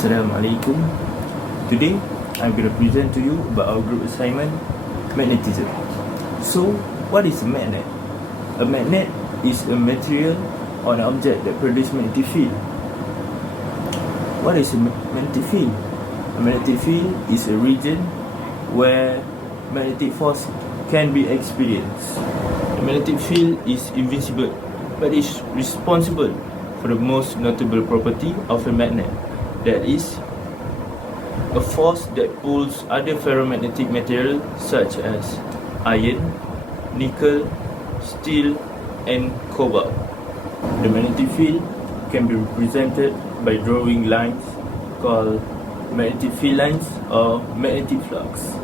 Assalamualaikum. Today I'm going to present to you about our group assignment, magnetism. So, what is a magnet? A magnet is a material or an object that produces magnetic field. What is a magnetic field? A magnetic field is a region where magnetic force can be experienced. The magnetic field is invisible, but is responsible for the most notable property of a magnet. That is, a force that pulls other ferromagnetic materials such as iron, nickel, steel, and cobalt. The magnetic field can be represented by drawing lines called magnetic field lines or magnetic flux.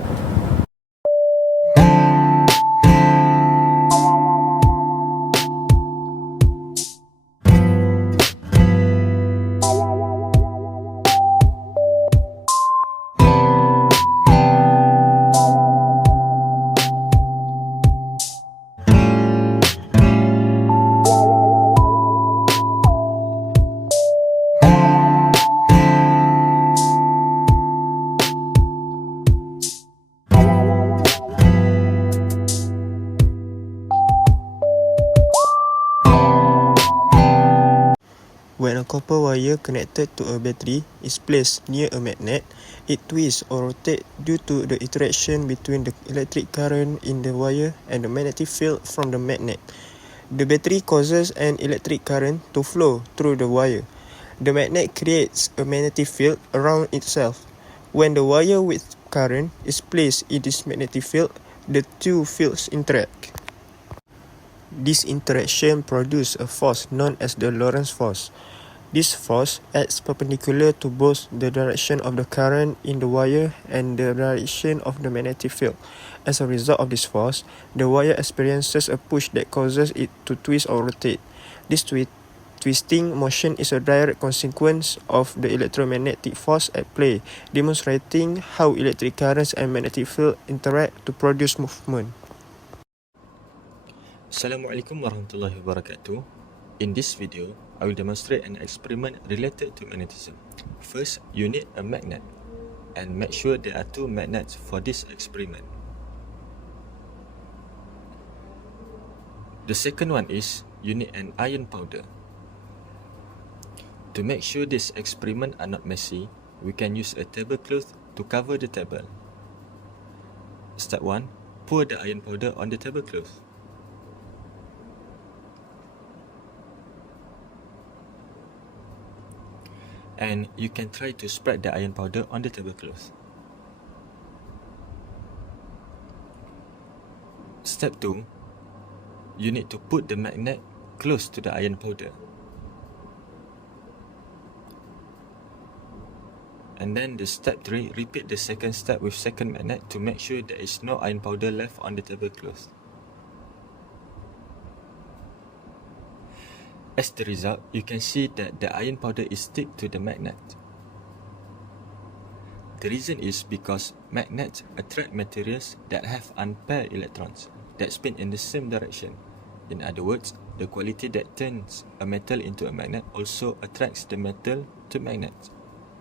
When a copper wire connected to a battery is placed near a magnet, it twists or rotates due to the interaction between the electric current in the wire and the magnetic field from the magnet. The battery causes an electric current to flow through the wire. The magnet creates a magnetic field around itself. When the wire with current is placed in this magnetic field, the two fields interact. This interaction produces a force known as the Lorentz force. This force acts perpendicular to both the direction of the current in the wire and the direction of the magnetic field. As a result of this force, the wire experiences a push that causes it to twist or rotate. This twisting motion is a direct consequence of the electromagnetic force at play, demonstrating how electric currents and magnetic field interact to produce movement. Assalamualaikum warahmatullahi wabarakatuh. In this video, I will demonstrate an experiment related to magnetism. First, you need a magnet and make sure there are two magnets for this experiment. The second one is you need an iron powder. To make sure this experiment are not messy, we can use a tablecloth to cover the table. Step 1. Pour the iron powder on the tablecloth. And you can try to spread the iron powder on the tablecloth. Step 2. You need to put the magnet close to the iron powder. And then the step 3, repeat the second step with second magnet to make sure there is no iron powder left on the tablecloth. As the result, you can see that the iron powder is stick to the magnet. The reason is because magnets attract materials that have unpaired electrons that spin in the same direction. In other words, the quality that turns a metal into a magnet also attracts the metal to magnet.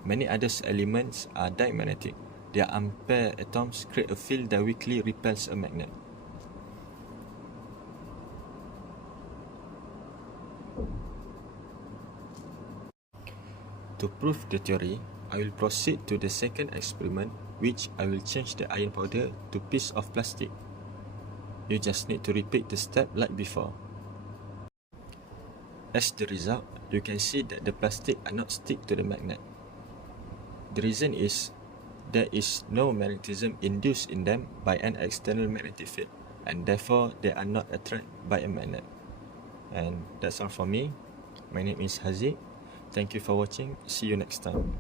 Many other elements are diamagnetic. Their unpaired atoms create a field that weakly repels a magnet. To prove the theory, I will proceed to the second experiment, which I will change the iron powder to piece of plastic. You just need to repeat the step like before. As the result, you can see that the plastic are not stick to the magnet. The reason is there is no magnetism induced in them by an external magnetic field, and therefore they are not attracted by a magnet. And that's all for me. My name is Haziq. Thank you for watching. See you next time.